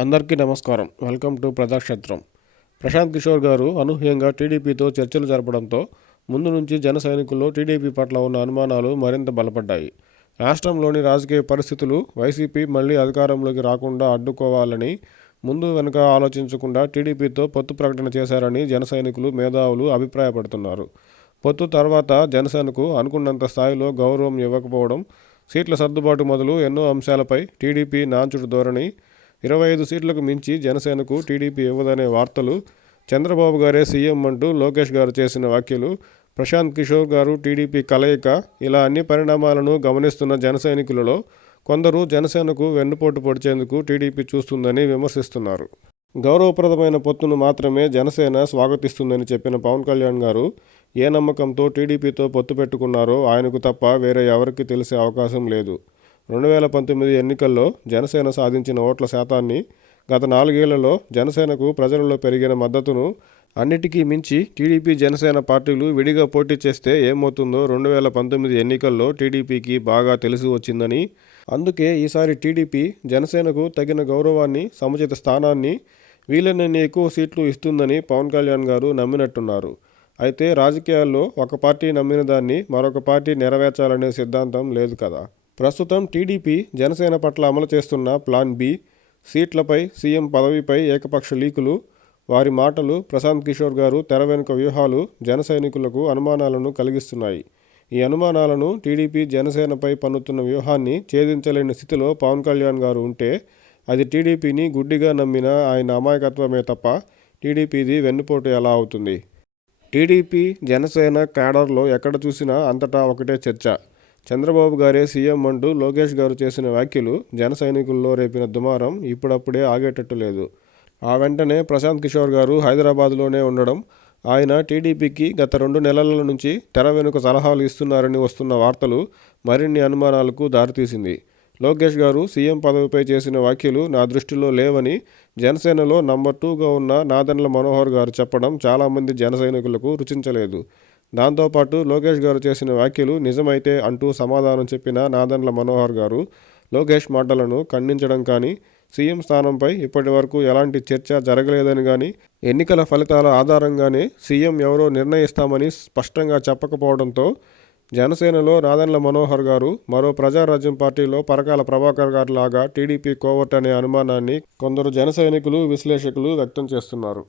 అందరికీ నమస్కారం. Welcome to Prajakshetram. Prashant Kishor గారు అనూహ్యంగా టీడీపీతో చర్చలు జరపడంతో ముందు నుంచి జన సైనికుల్లో టీడీపీ పట్ల ఉన్న అనుమానాలు మరింత బలపడ్డాయి. రాష్ట్రంలోని రాజకీయ పరిస్థితులు వైసీపీ మళ్లీ అధికారంలోకి రాకుండా అడ్డుకోవాలని ముందు వెనుక ఆలోచించకుండా టీడీపీతో పొత్తు ప్రకటన చేశారని జన సైనికులు, మేధావులు అభిప్రాయపడుతున్నారు. పొత్తు తర్వాత జనసేనకు అనుకున్నంత స్థాయిలో గౌరవం ఇవ్వకపోవడం, సీట్ల సర్దుబాటు మొదలు ఎన్నో అంశాలపై టీడీపీ నాంచుడు ధోరణి, 25 సీట్లకు మించి జనసేనకు టీడీపీ ఇవ్వదనే వార్తలు, చంద్రబాబు గారే సీఎం అంటూ లోకేష్ గారు చేసిన వ్యాఖ్యలు, ప్రశాంత్ కిషోర్ గారు టీడీపీ కలయిక, ఇలా అన్ని పరిణామాలను గమనిస్తున్న జన సైనికులలో కొందరు జనసేనకు వెన్నుపోటు పొడిచేందుకు టీడీపీ చూస్తుందని విమర్శిస్తున్నారు. గౌరవప్రదమైన పొత్తును మాత్రమే జనసేన స్వాగతిస్తుందని చెప్పిన పవన్ కళ్యాణ్ గారు ఏ నమ్మకంతో టీడీపీతో పొత్తు పెట్టుకున్నారో ఆయనకు తప్ప వేరే ఎవరికీ తెలిసే అవకాశం లేదు. 2019 ఎన్నికల్లో జనసేన సాధించిన ఓట్ల శాతాన్ని, గత 4 ఏళ్లలో జనసేనకు ప్రజలలో పెరిగిన మద్దతును అన్నిటికీ మించి టీడీపీ, జనసేన పార్టీలు విడిగా పోటీ చేస్తే ఏమవుతుందో 2019 ఎన్నికల్లో టీడీపీకి బాగా తెలిసి వచ్చిందని, అందుకే ఈసారి టీడీపీ జనసేనకు తగిన గౌరవాన్ని, సముచిత స్థానాన్ని, వీలైనన్ని ఎక్కువ సీట్లు ఇస్తుందని పవన్ కళ్యాణ్ గారు నమ్మినట్టున్నారు. అయితే రాజకీయాల్లో ఒక పార్టీ నమ్మిన దాన్ని మరొక పార్టీ నెరవేర్చాలనే సిద్ధాంతం లేదు కదా. ప్రస్తుతం టీడీపీ జనసేన పట్ల అమలు చేస్తున్న ప్లాన్ బి, సీట్లపై, సీఎం పదవిపై ఏకపక్ష లీకులు, వారి మాటలు, ప్రశాంత్ కిషోర్ గారు తెర వెనుక వ్యూహాలు జన సైనికులకు అనుమానాలను కలిగిస్తున్నాయి. ఈ అనుమానాలను టీడీపీ జనసేనపై పన్నుతున్న వ్యూహాన్ని ఛేదించలేని స్థితిలో పవన్ కళ్యాణ్ గారు ఉంటే అది టీడీపీని గుడ్డిగా నమ్మిన ఆయన అమాయకత్వమే తప్ప టీడీపీది వెన్నుపోటు ఎలా అవుతుంది? టీడీపీ, జనసేన క్యాడర్లో ఎక్కడ చూసినా అంతటా ఒకటే చర్చ. చంద్రబాబు గారే సీఎం అంటూ లోకేష్ గారు చేసిన వ్యాఖ్యలు జన సైనికుల్లో రేపిన దుమారం ఇప్పుడప్పుడే ఆగేటట్టు లేదు. ఆ వెంటనే ప్రశాంత్ కిషోర్ గారు హైదరాబాద్లోనే ఉండడం, ఆయన టీడీపీకి గత 2 నెలల నుంచి తెర వెనుక సలహాలు ఇస్తున్నారని వస్తున్న వార్తలు మరిన్ని అనుమానాలకు దారితీసింది. లోకేష్ గారు సీఎం పదవిపై చేసిన వ్యాఖ్యలు నా దృష్టిలో లేవని జనసేనలో నంబర్ 2గా ఉన్న నాదెండ్ల మనోహర్ గారు చెప్పడం చాలామంది జన సైనికులకు రుచించలేదు. దాంతోపాటు లోకేష్ గారు చేసిన వ్యాఖ్యలు నిజమైతే అంటూ సమాధానం చెప్పిన నాదెండ్ల మనోహర్ గారు లోకేష్ మాటలను ఖండించడం కానీ, సీఎం స్థానంపై ఇప్పటి వరకు ఎలాంటి చర్చ జరగలేదని కానీ, ఎన్నికల ఫలితాల ఆధారంగానే సీఎం ఎవరో నిర్ణయిస్తామని స్పష్టంగా చెప్పకపోవడంతో జనసేనలో నాదెండ్ల మనోహర్ గారు మరో ప్రజారాజ్యం పార్టీలో పరకాల ప్రభాకర్ గారు లాగా టీడీపీ కోవర్ట్ అనే అనుమానాన్ని కొందరు జన సైనికులు, విశ్లేషకులు వ్యక్తం చేస్తున్నారు.